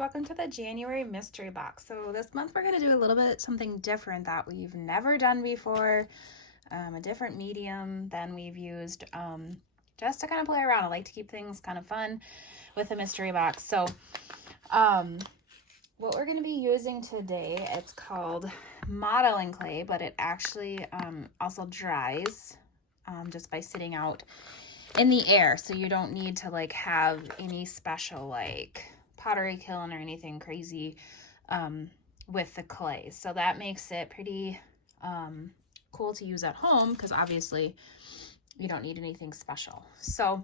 welcome to the January mystery box. So this month we're going to do a little bit something different that we've never done before, a different medium than we've used, just to kind of play around. I like to keep things kind of fun with a mystery box. So what we're going to be using today, it's called modeling clay, but it actually also dries just by sitting out in the air. So you don't need to like have any special like pottery kiln or anything crazy with the clay. So that makes it pretty cool to use at home because obviously you don't need anything special. So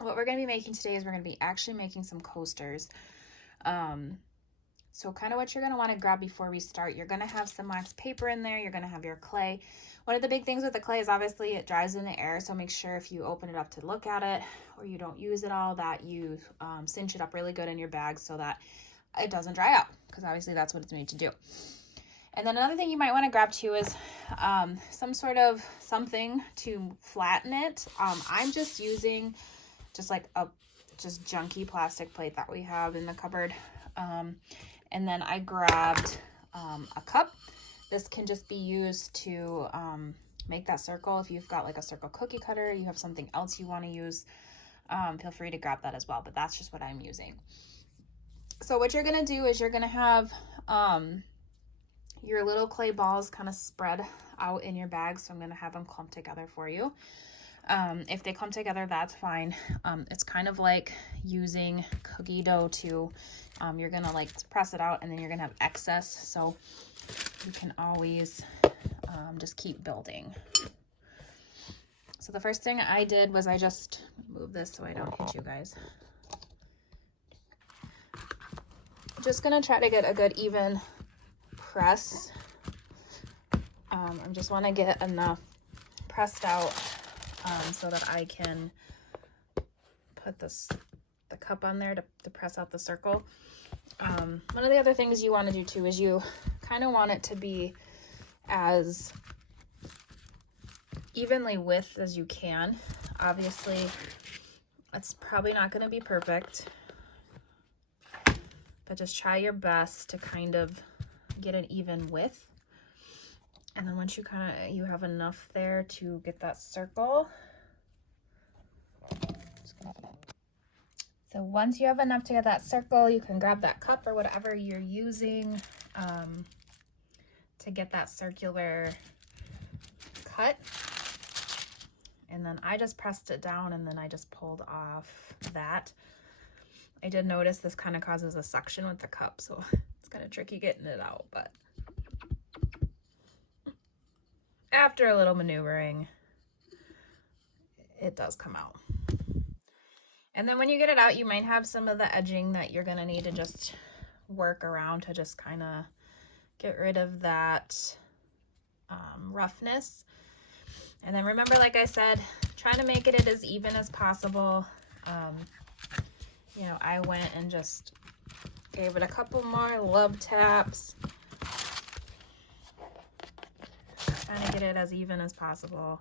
what we're going to be making today is we're going to be actually making some coasters. So kind of what you're going to want to grab before we start, you're going to have some wax paper in there. You're going to have your clay. One of the big things with the clay is obviously it dries in the air. So make sure if you open it up to look at it or you don't use it all that you cinch it up really good in your bag so that it doesn't dry out, because obviously that's what it's made to do. And then another thing you might want to grab too is some sort of something to flatten it. I'm just using just like a junky plastic plate that we have in the cupboard. And then I grabbed a cup. This can just be used to make that circle. If you've got like a circle cookie cutter, you have something else you want to use, feel free to grab that as well. But that's just what I'm using. So what you're going to do is you're going to have your little clay balls kind of spread out in your bag. So I'm going to have them clumped together for you. If they clump together, that's fine. It's kind of like using cookie dough to, you're going to like press it out and then you're going to have excess. So you can always just keep building. So the first thing I did was I just move this so I don't hit you guys. Just going to try to get a good even press. I just want to get enough pressed out so that I can put the cup on there to press out the circle. One of the other things you want to do too is you kind of want it to be as evenly width as you can. Obviously, it's probably not going to be perfect, but just try your best to kind of get an even width. And then once you have enough there to get that circle. So once you have enough to get that circle, you can grab that cup or whatever you're using to get that circular cut. And then I just pressed it down and then I just pulled off that. I did notice this kind of causes a suction with the cup, so it's kind of tricky getting it out, but after a little maneuvering, it does come out. And then when you get it out, you might have some of the edging that you're going to need to just work around to just kind of get rid of that roughness. And then remember, like I said, trying to make it as even as possible. I went and just gave it a couple more love taps. Trying to get it as even as possible.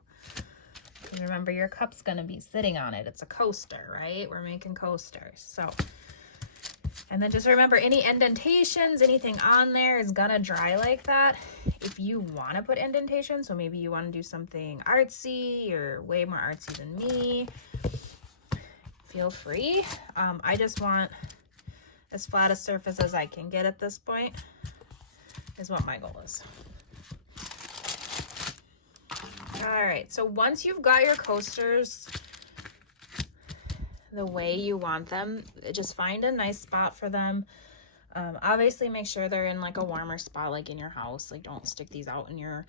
And remember, your cup's going to be sitting on it. It's a coaster, right? We're making coasters. So, and then just remember, any indentations, anything on there is going to dry like that. If you want to put indentations, so maybe you want to do something artsy or way more artsy than me, feel free. I just want as flat a surface as I can get at this point is what my goal is. All right, so once you've got your coasters the way you want them, just find a nice spot for them. Obviously make sure they're in like a warmer spot, like in your house. Like don't stick these out in your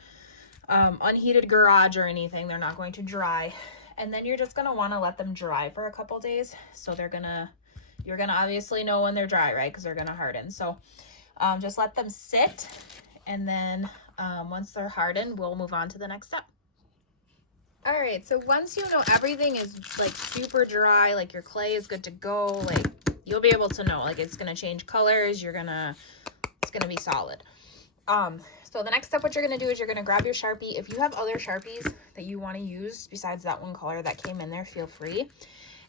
unheated garage or anything. They're not going to dry. And then you're just gonna wanna let them dry for a couple days. So you're gonna obviously know when they're dry, right? Because they're gonna harden. So just let them sit. And then once they're hardened, we'll move on to the next step. All right, so once you know everything is like super dry, like your clay is good to go, like you'll be able to know, like it's gonna change colors, it's gonna be solid. So the next step, what you're gonna do is you're gonna grab your Sharpie. If you have other Sharpies that you wanna use besides that one color that came in there, feel free.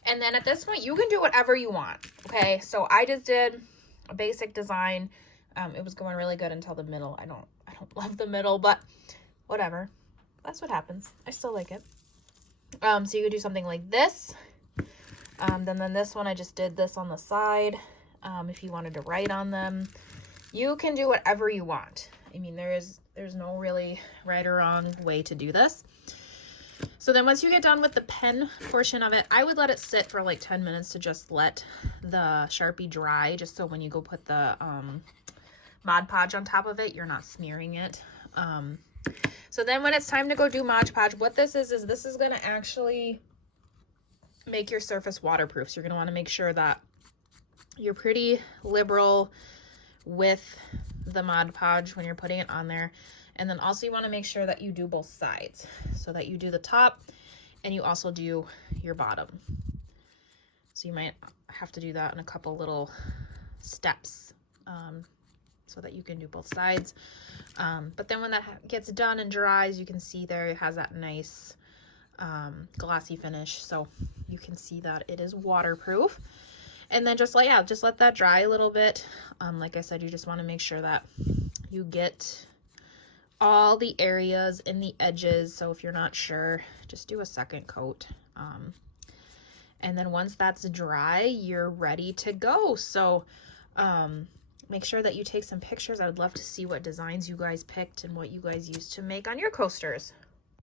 And then at this point, you can do whatever you want, okay? So I just did a basic design. It was going really good until the middle. I don't love the middle, but whatever. That's what happens. I still like it. So you could do something like this. Then this one, I just did this on the side. If you wanted to write on them, you can do whatever you want. I mean, there's no really right or wrong way to do this. So then once you get done with the pen portion of it, I would let it sit for like 10 minutes to just let the Sharpie dry, just so when you go put the Mod Podge on top of it, you're not smearing it. So then when it's time to go do Mod Podge, what this is this is going to actually make your surface waterproof. So you're going to want to make sure that you're pretty liberal with the Mod Podge when you're putting it on there. And then also you want to make sure that you do both sides, so that you do the top and you also do your bottom. So you might have to do that in a couple little steps, so that you can do both sides. But then when that gets done and dries, you can see there it has that nice glossy finish. So you can see that it is waterproof. And then just let that dry a little bit. Like I said, you just want to make sure that you get all the areas in the edges. So if you're not sure, just do a second coat. And then once that's dry, you're ready to go. So make sure that you take some pictures. I would love to see what designs you guys picked and what you guys used to make on your coasters.